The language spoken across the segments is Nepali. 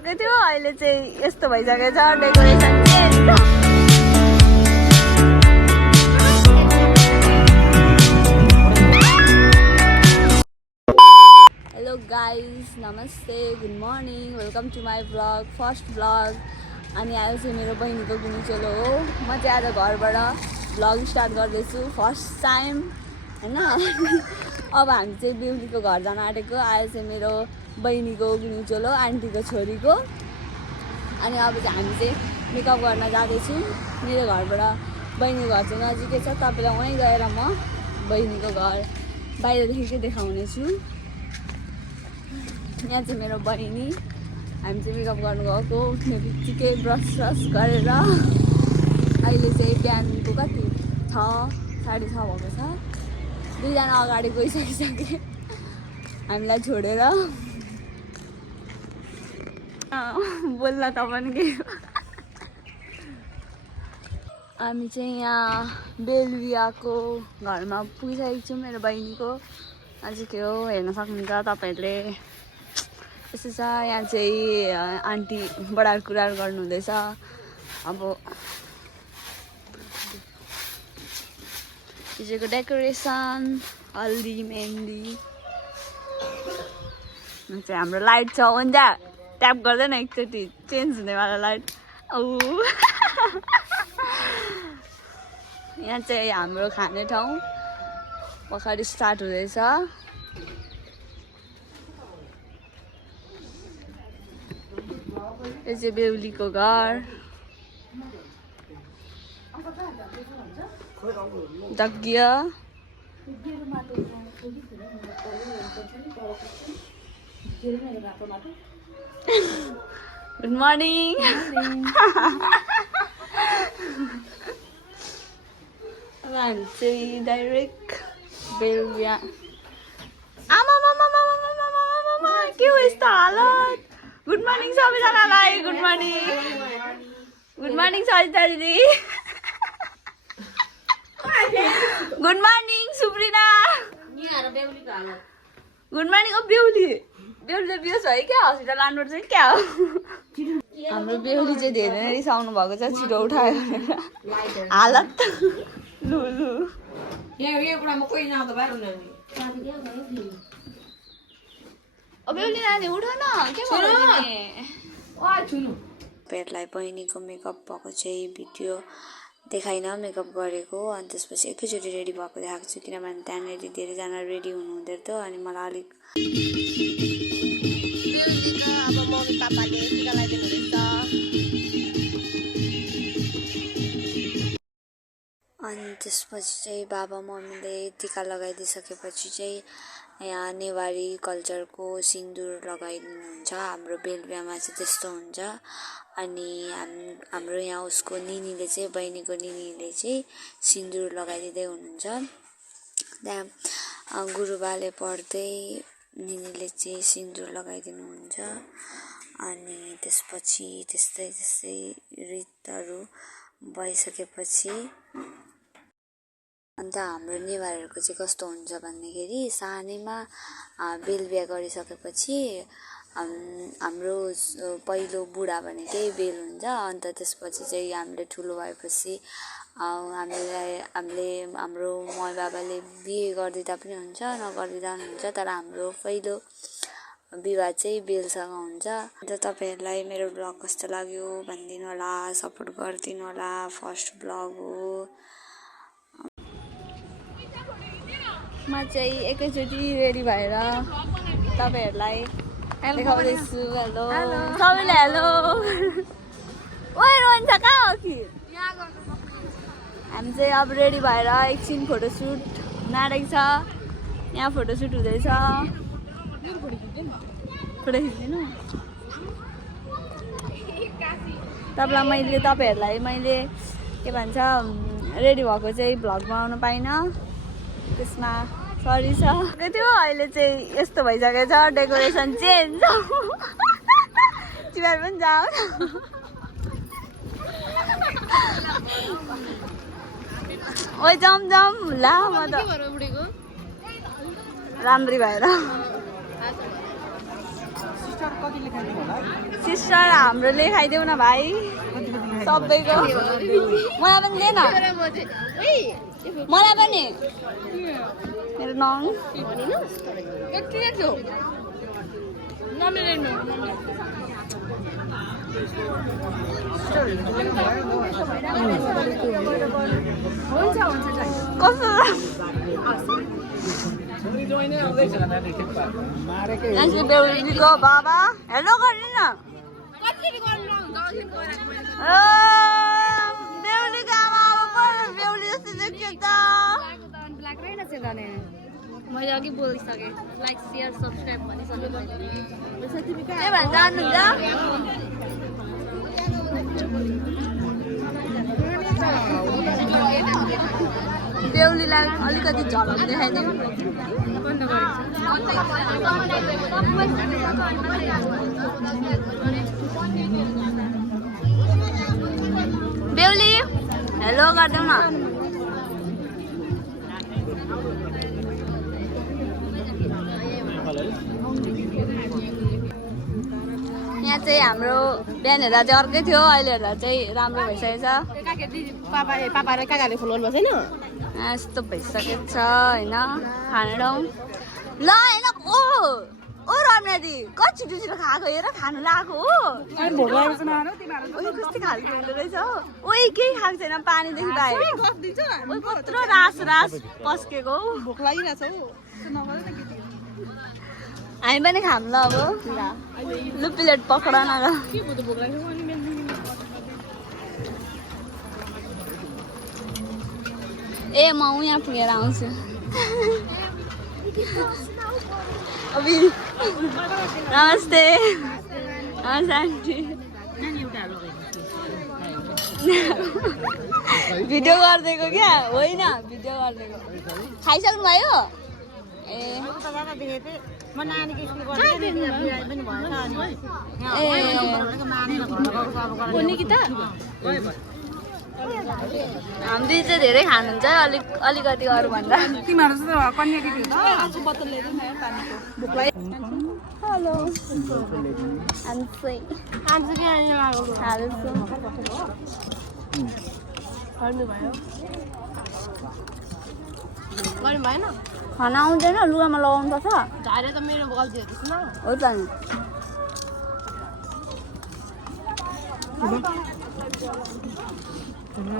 थियो अहिले चाहिँ यस्तो भइसकेछ डेकोरेसन चेन्ज। हेलो गाइज, नमस्ते, good morning, welcome to my blog, first blog. अनि आज चाहिँ मेरो बहिनीको गुनिचोलो हो। म चाहिँ आज घरबाट ब्लग स्टार्ट गर्दैछु फर्स्ट टाइम होइन। अब हामी चाहिँ बेहुलीको घर जान आँटेको। आज चाहिँ मेरो बहिनीको गुनिचोलो, आन्टीको छोरीको। अनि अब चाहिँ हामी चाहिँ मेकअप गर्न जाँदैछौँ। मेरो घरबाट बहिनीको घर चाहिँ नजिकै छ। तपाईँलाई वहीँ गएर म बहिनीको घर बाहिरदेखिकै देखाउने छु। यहाँ चाहिँ मेरो बहिनी, हामी चाहिँ मेकअप गर्नु गएको। उठ्ने बित्तिकै ब्रस गरेर अहिले चाहिँ बिहानको कति 6:30 भएको छ। दुईजना अगाडि गइसकिसके हामीलाई छोडेर। बोल्न त पनि के। हामी चाहिँ यहाँ बेलुवाको घरमा पुगिसकेको छौँ मेरो बहिनीको। अझ के हो हेर्न सक्नुहुन्छ तपाईँहरूले। यस्तो छ, यहाँ चाहिँ आन्टी बडार कुरार गर्नुहुँदैछ। अब हिजोको डेकोरेसन, हल्दी मेहन्दी चाहिँ हाम्रो लाइट छ। हुन्छ ट्याप गर्दैन एकचोटि चेन्ज हुनेवाला लाइट। यहाँ चाहिँ हाम्रो खाने ठाउँ पछाडि स्टार्ट हुँदैछ। यो चाहिँ बेहुलीको घर। यज्ञ गुड मर्निङ। अब हामी चाहिँ डाइरेक्ट बेलुवा। आमा के हो यस्तो हालत। गुड मर्निङ सबैजनालाई। Good morning, good morning Sarita दिदी। Good morning Suprina. Good morning. अब बेहुलीले बिहोस भयो क्या, हस्पिटल लानुपर्छ कि क्या हो। हाम्रो बेहुली चाहिँ धेरै नै रिसाउनु भएको छ, छिटो उठायो भनेर हालत। लु बेहुली नानी उठ न, के तपाईँहरूलाई बहिनीको मेकअप भएको चाहिँ भिडियो देखाइन मेकअप गरेको। अनि त्यसपछि एकैचोटि रेडी भएको देखाएको छु, किनभने त्यहाँनिर धेरैजना रेडी हुनुहुँदो थियो। अनि मलाई अलिक अब मम्मी पापाले टिका लगाइदिनु हुँदैछ। अनि त्यसपछि चाहिँ बाबा मम्मीले टिका लगाइदिइसकेपछि चाहिँ यहाँ नेवारी कल्चरको सिन्दुर लगाइदिनुहुन्छ। हाम्रो बेलुवामा चाहिँ त्यस्तो हुन्छ। अनि हाम्रो यहाँ उसको निनीले चाहिँ, बहिनीको निनीले चाहिँ सिन्दुर लगाइदिँदै हुनुहुन्छ। त्यहाँ गुरुबाले पढ्दै निनीले चाहिँ सिन्दुर लगाइदिनुहुन्छ। अनि त्यसपछि त्यस्तै रीतहरू भइसकेपछि अन्त हाम्रो नेवारहरूको चाहिँ कस्तो हुन्छ भन्दाखेरि, सानैमा बेलबिहा गरिसकेपछि हाम्रो पहिलो बुढा भनेकै बेल हुन्छ। अन्त त्यसपछि चाहिँ हामीले ठुलो भएपछि हामीले हाम्रो मम्मी बाबाले बिहे गरिदिँदा पनि हुन्छ, नगरिदिँदा पनि हुन्छ। तर हाम्रो पहिलो विवाह चाहिँ बेलसँग हुन्छ। अन्त तपाईँहरूलाई मेरो ब्लग कस्तो लाग्यो भनिदिनु होला, सपोर्ट गरिदिनु होला। फर्स्ट ब्लग हो। म चाहिँ एकैचोटि रेडी भएर तपाईँहरूलाई देखाउँदैछु। हेलो सबैले हेलो। ओइ रोन्छ कहाँ हो कि। हामी चाहिँ अब रेडी भएर एकछिन फोटोसुट नाटेको छ। यहाँ फोटोसुट हुँदैछ। फोटो खिच्दिनु तपाईँहरूलाई मैले के भन्छ रेडी भएको चाहिँ भ्लगमा आउनु पाइनँ, त्यसमा सरी छ। त्यो अहिले चाहिँ यस्तो भइसकेछ, डेकोरेसन चेन्ज। तिमीहरू पनि जाऊ। ओइ जाऊँ ला, म त राम्री भएर सिस्टर हाम्रोले खाइदेऊ न भाइ सबैको मलाई पनि दे न मलाई पनि मेरो नङ कस्तो बेहुलीको बाबा हेलो गर्नु न बेहुलीको आमा बेहुली जस्तो देखियो त मैले अघि बोलिसकेँ लाइक सेयर सब्सक्राइब भनिसकेँ के भन्छ जान्नुहुन्छ बेहुलीलाई अलिकति झलक देखाइदिउँ बेहुली हेलो गरिदेऊ न यहाँ चाहिँ हाम्रो बिहान हेर्दा चाहिँ अर्कै थियो अहिले हेर्दा चाहिँ राम्रो भइसकेको छ यस्तो भइसकेको छ होइन खाने ठाउँ ल होइन ओ रम्या दी कति छिटो छिटो खाएको हेर खानु लगाएको हो कस्तो खालको हुँदो रहेछ हो ओइ केही खाएको छैन पानीदेखि बाहिर कत्रो रास पस्केको हौ भोक लागिरहेछ हौ हामी पनि खाऊँ ल अब लु प्लेट पक्र न ल ए म यहाँ पुगेर आउँछु अभि नमस्ते नमस्ते आन्टी भिडियो गरिदिएको क्या होइन भिडियो गरिदिएको खाइसक्नु भयो ए हामी चाहिँ धेरै खानुहुन्छ अलिकति अरू भन्दा हेलो खाना आउँदैन लुगामा लगाउनु पर्छ झारे त मेरो गल्ती हो हो त नि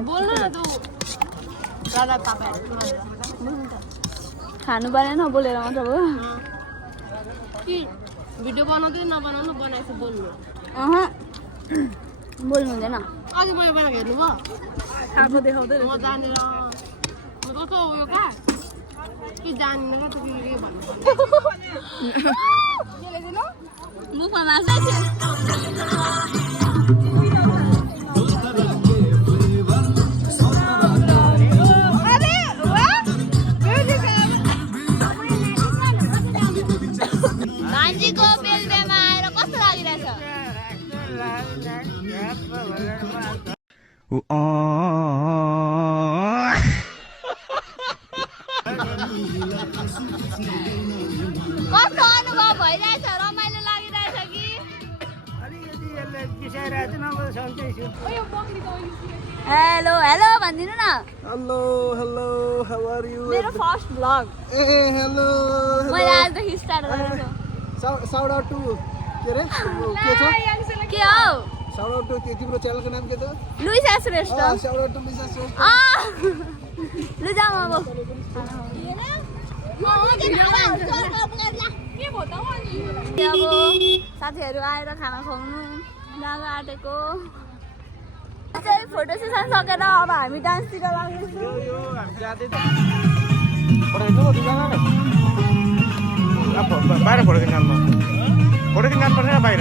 बोल्नु न तँ दादा पापा खानु परेन बोलेर मात्र भयो कि भिडियो बनाउँदै नबनाउनु बनाएछु बोल्नु बोल्नु हुँदैन अघि मैले बनाएको हेर्नुभयो खाएको देखाउँदै म जानेर म कस्तो उयो कहाँ कि जानिन त के भन्नु मुखमा मासु भान्जीको बेलबेमा आएर कस्तो लागिरहेछ कस्तो अनुभव भइरहेछ रमाइलो लागिरहेछ कि हेलो हेलो भनिदिनु न hello hello how are you मेरो फर्स्ट भ्लग ए हेलो मैले आजदेखि स्टार्ट गरेको साउट आउट टु के रे के छ के हो साउट आउट टु तिम्रो च्यानलको नाम के छ Luis Shrestha shout out to Lisa Shrestha लु जाऊ अब अब साथीहरू आएर खाना खुवाउनु जानु आँटेको चाहिँ फोटो सेसन सकेर अब हामी डान्सतिर लाग्दैछौँ बाहिर फोटो निकाल्नु पर्छ बाहिर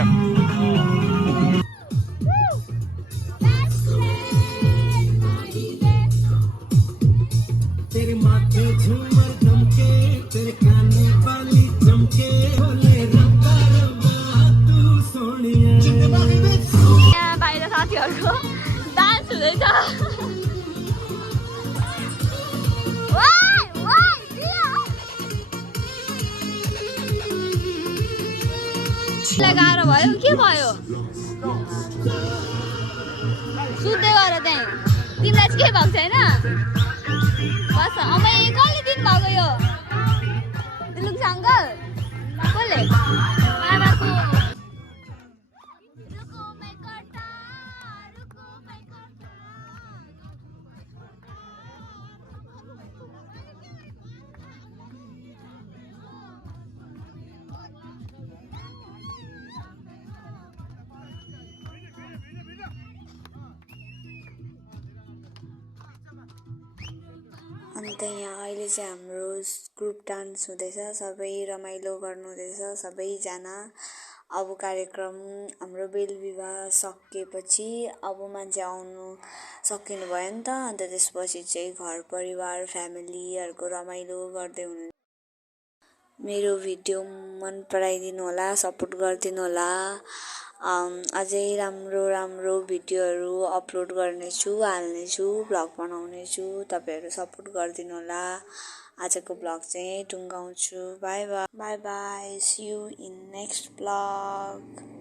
तेरे माथे झूमर चमके तेरे काने वाली चमके बोले रब्बा रब्बा तू सोनिया यहाँ बाहिर साथीहरूको डान्स हुँदैछ गाह्रो भयो के भयो सुत्दै गर त्यहीँ तिमीलाई चाहिँ के भएको छैन बस अमै कसले दिनु भएको यो दिलुङ अङ्कल कसले बाबाको अन्त यहाँ अहिले चाहिँ हाम्रो ग्रुप डान्स हुँदैछ सबै रमाइलो गर्नु हुँदैछ सबैजना अब कार्यक्रम हाम्रो बेल विवाह सकेपछि अब मान्छे आउनु सकिनु भयो नि त अन्त त्यसपछि चाहिँ घर परिवार फ्यामिलीहरूको रमाइलो गर्दै हुनु मेरो भिडियो मन पराइदिनु होला सपोर्ट गरिदिनु होला अझै राम्रो भिडियोहरू अपलोड गर्नेछु हाल्नेछु भ्लग बनाउनेछु तपाईहरु सपोर्ट गरिदिनु होला आजको भ्लग चाहिँ टुङ्गाउँछु bye bye see you in next vlog